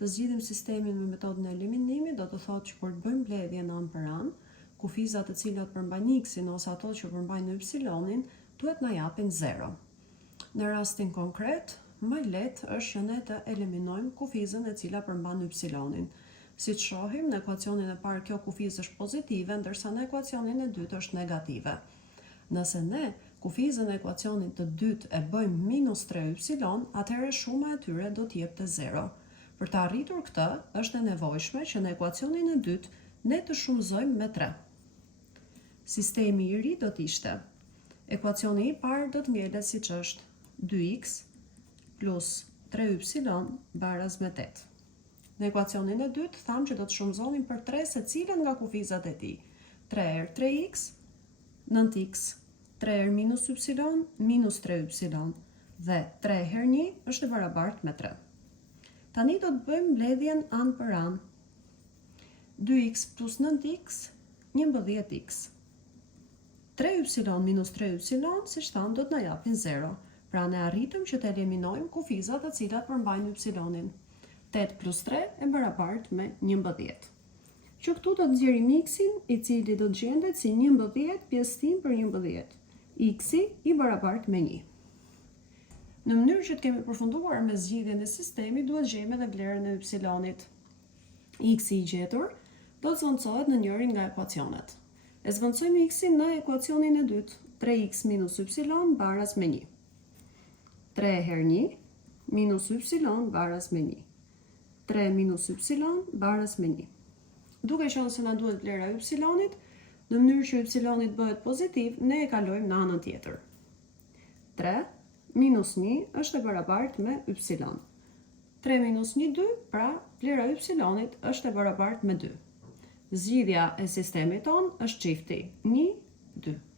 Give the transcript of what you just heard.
Të zgjidhim sistemin me metodën e eliminimit, do të thotë që kur të bëjmë mbledhjen anë për anë, kufizat të cilat përmbajnë x-in ose ato që përmbajnë y-in, duhet na japin 0. Në rastin konkret, më lehtë është që ne të eliminojmë kufizën e cila përmban y-in. Si të shohim, në ekuacionin e parë kjo kufizë është pozitive, ndërsa në ekuacionin e dytë është negative. Nëse ne kufizën e ekuacionit të dytë e bëjmë minus 3y, atëherë shuma e tyre do të jepte 0. Për të arritur këtë, është e nevojshme që në ekuacionin e dytë ne të shumëzojmë me 3. Sistemi i ri do të ishte: ekuacioni i parë do të ngelet siç është 2x plus 3y baraz me 8. Në ekuacionin e dytë thamë që do të shumëzonim për 3 se cilën nga kufizat e tij. 3 herë 3x, 9x, 3 herë minus y, minus 3y, dhe 3 herë 1 është e barabartë me 3. Tani do të bëjmë mbledhjen anë për anë. 2x plus 9x, 11x. 3y minus 3y, si thamë, do të na japin 0. Pra ne arritëm që të eliminojmë kufizat të cilat përmbajnë y-in. 8 plus 3 e barabartë me 11. Që këtu do të nxjerrim x-in, i cili do të gjendet si 11 pjesëtim për 11. X-i i barabartë me 1. Në mënyrë që të kemi përfunduar me zgjidhjen e sistemit, duhet gjejmë edhe vlerën e y-it. X-i i gjetur do të zvendësohet në njërin nga ekuacionet. E zvendësojmë x-in në ekuacionin e dytë, 3x minus y baraz me 1. 3 herë 1 minus y baraz me 1. 3 minus y baraz me 1. Duke qenë se na duhet vlera e y-it, në mënyrë që y-it bëhet pozitiv, ne e kalojmë në anën tjetër. 3 minus 1 është e barabartë me y. 3 minus 1, 2, pra vlera e y-it është e barabartë me 2. Zgjidhja e sistemit tonë është çifti 1, 2.